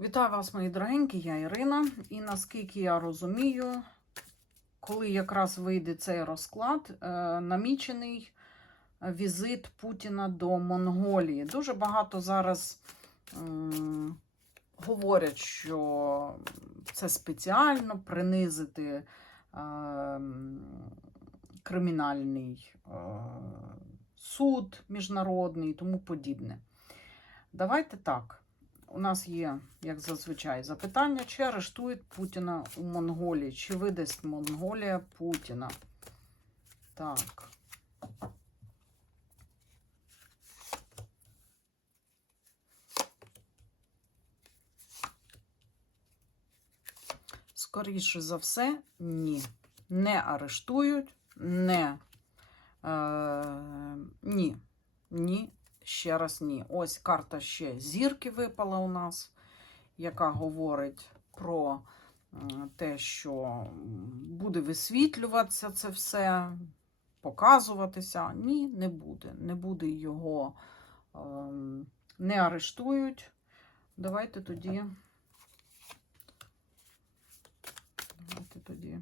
Вітаю вас, мої дорогенькі, я Ірина. І наскільки я розумію, коли якраз вийде цей розклад, е, намічений візит Путіна до Монголії. Дуже багато зараз говорять, що це спеціально принизити е, кримінальний е, суд міжнародний і тому подібне. Давайте так. У нас є, як зазвичай, запитання, чи арештують Путіна у Монголії, чи видасть Монголія Путіна. Так. Скоріше за все, ні. Не арештують, не. Е, ні. Ні. Ще раз ні. Ось карта ще зірки випала у нас, яка говорить про те, що буде висвітлюватися це все, показуватися. Ні, не буде. Не буде його, ем, не арештують. Давайте тоді. Давайте тоді.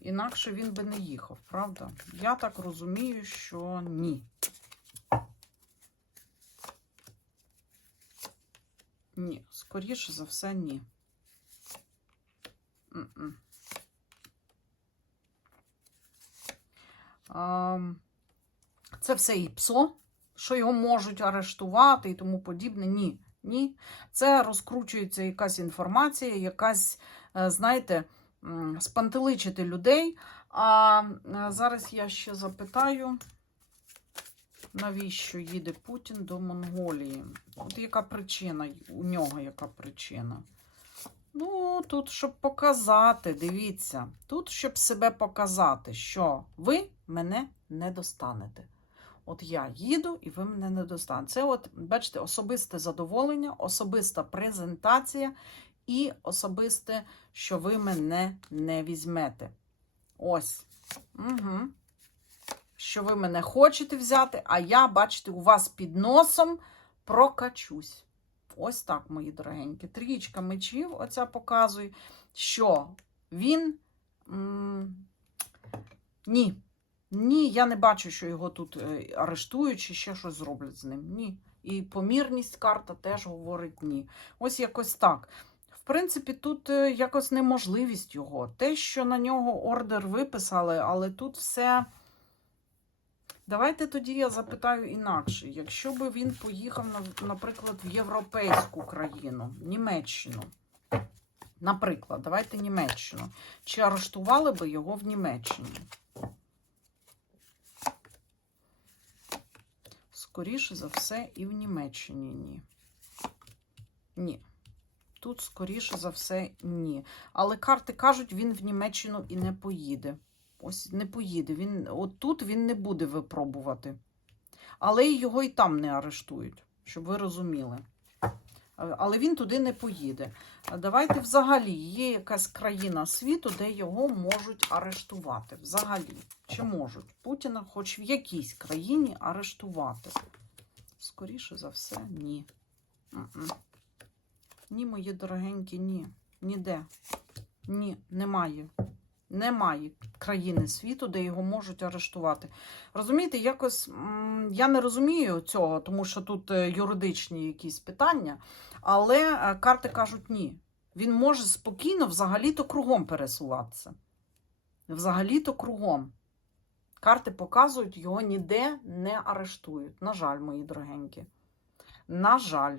Інакше він би не їхав, правда? Я так розумію, що ні. Ні, скоріше за все, ні. Ам, Це все і ПСО, що його можуть арештувати і тому подібне. Ні. Ні. Це розкручується якась інформація, якась, е, знаєте, спантеличити людей. А е, зараз я ще запитаю. Навіщо їде Путін до Монголії? От яка причина? У нього яка причина? Ну, тут, щоб показати, дивіться, тут, щоб себе показати, що ви мене не достанете. От я їду, і ви мене не достанете. Це, от, бачите, особисте задоволення, особиста презентація і особисте, що ви мене не візьмете. Ось. Угу що ви мене хочете взяти, а я, бачите, у вас під носом прокачусь. Ось так, мої дорогенькі. Трієчка мечів оця показує, що він. Ні. Ні, я не бачу, що його тут е, арештують чи ще щось зроблять з ним. Ні. І помірність карта теж говорить ні. Ось якось так. В принципі, тут е, якось неможливість його. Те, що на нього ордер виписали, але тут все. Давайте тоді я запитаю інакше. Якщо би він поїхав, наприклад, в європейську країну, Німеччину. Наприклад, давайте Німеччину. Чи арештували би його в Німеччині? Скоріше за все, і в Німеччині ні. Ні. Тут, скоріше за все, ні. Але карти кажуть, він в Німеччину і не поїде. Ось не поїде. Він, от тут він не буде випробувати. Але його і там не арештують, щоб ви розуміли. Але він туди не поїде. Давайте взагалі є якась країна світу, де його можуть арештувати. Взагалі. Чи можуть Путіна хоч в якійсь країні арештувати? Скоріше за все, ні. Ні, мої дорогенькі, ні. Ніде. Ні, немає. Немає країни світу, де його можуть арештувати. Розумієте, якось я не розумію цього, тому що тут е, юридичні якісь питання, але е, карти кажуть ні. Він може спокійно взагалі-то кругом пересуватися. Взагалі-то кругом. Карти показують, його ніде не арештують. На жаль, мої дорогенькі. На жаль.